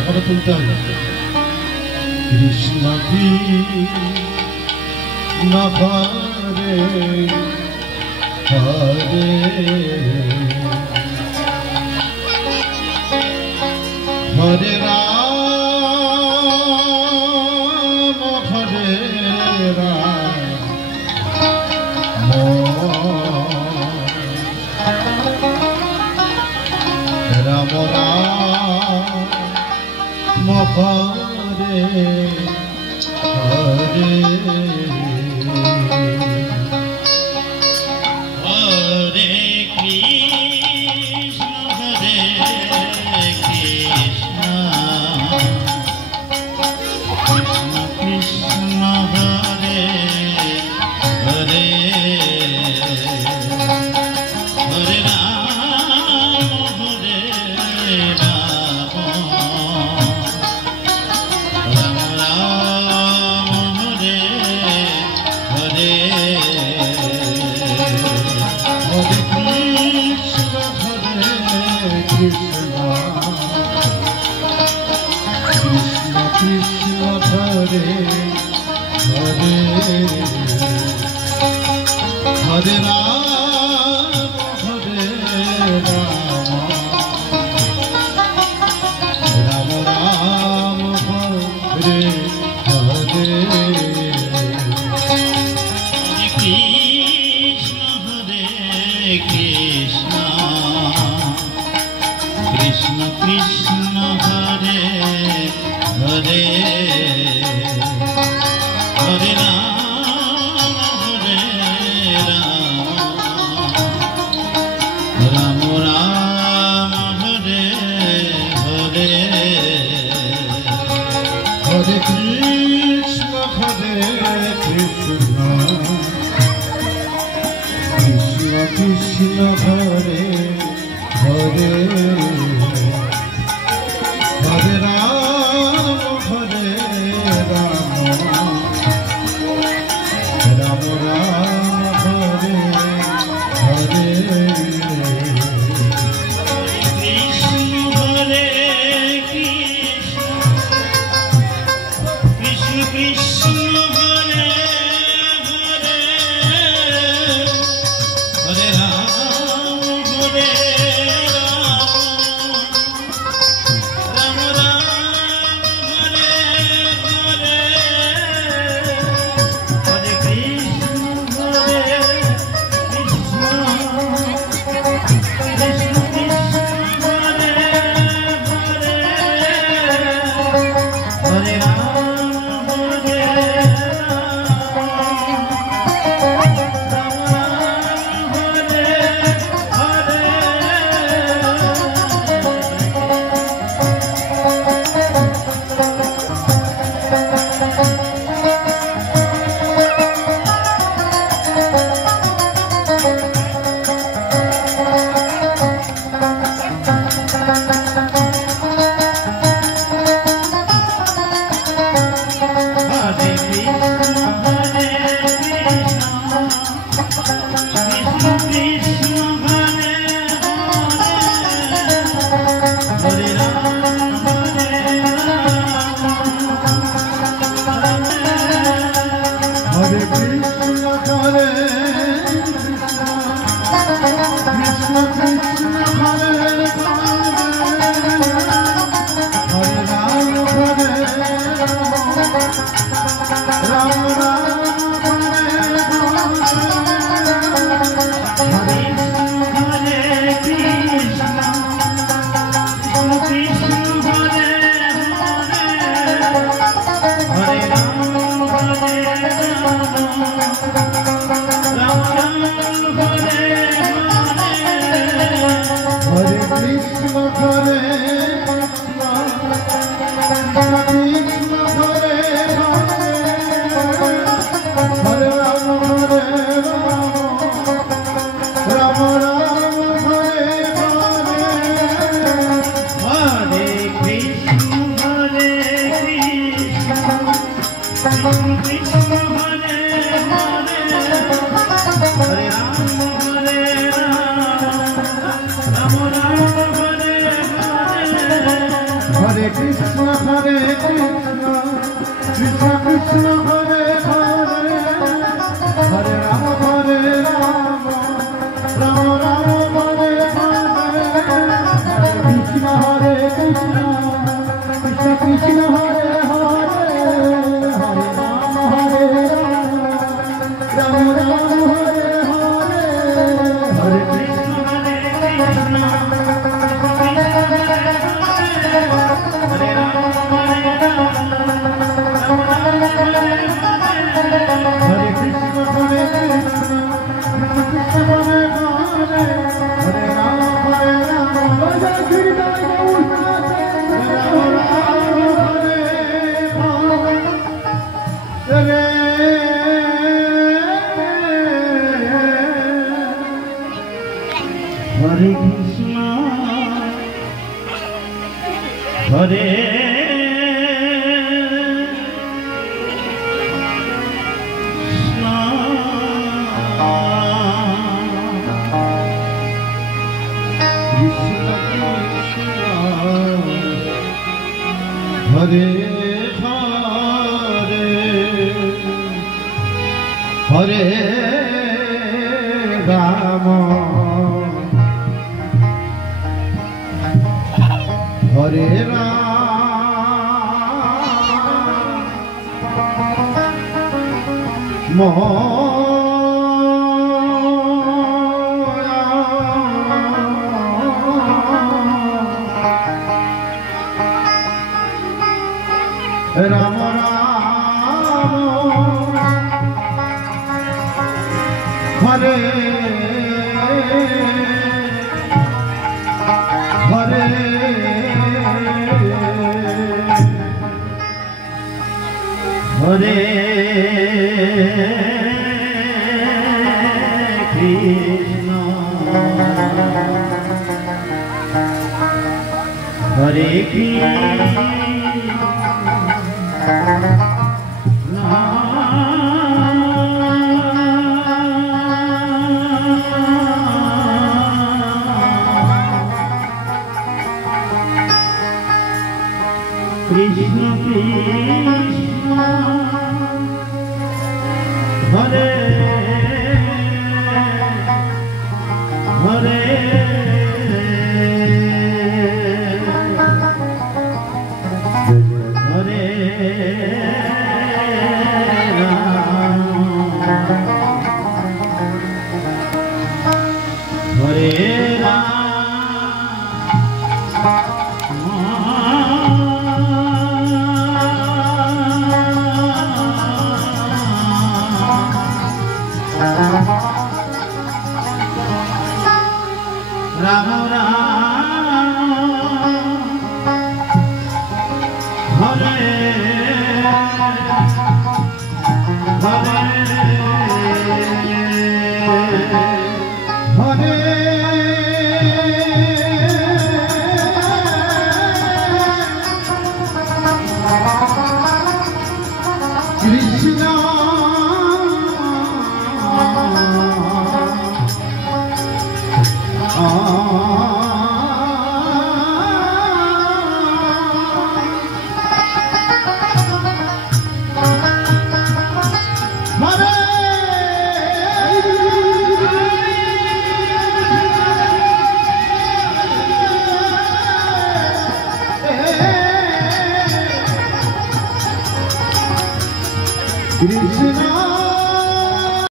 এখনো তুলতে হবে কৃষ্ণ কৃষ্ণ হরে হরে হরে রাম হরে রাম রাম রাম হরে হরে হরে কৃষ্ণ কৃষ্ণ কৃষ্ণ হরে হরে হরে রাম হরে রাম রাম রাম হরে হরে হরে কৃষ্ণ হরে কৃষ্ণ কৃষ্ণ কৃষ্ণ হরে হরে হরে রাম হরে রাম রাম রাম হরে হরে কৃষ্ণ হরে কৃষ্ণ কৃষ্ণ কৃষ্ণ হরে হরে হরে রাম হরে রাম রাম রাম হরে হরে হরে কৃষ্ণ হরে কৃষ্ণ কৃষ্ণ কৃষ্ণ হরে হরে হরে রাম হরে রাম রাম রাম হরে হরে কৃষ্ণ হরে কৃষ্ণ কৃষ্ণ হরে হরে হরে রাম হরে রাম রাম রাম হরে হরে হরে কৃষ্ণ হরে কৃষ্ণ কৃষ্ণ কৃষ্ণ হরে হরে হরে রাম হরে হরে কৃষ্ণ হরে কৃষ্ণ কৃষ্ণ হরে হরে রাম হরে রাম রাম হরে হরে হরে কৃষ্ণ কৃষ্ণ হরে হরে হরে রাম হরে রাম Rama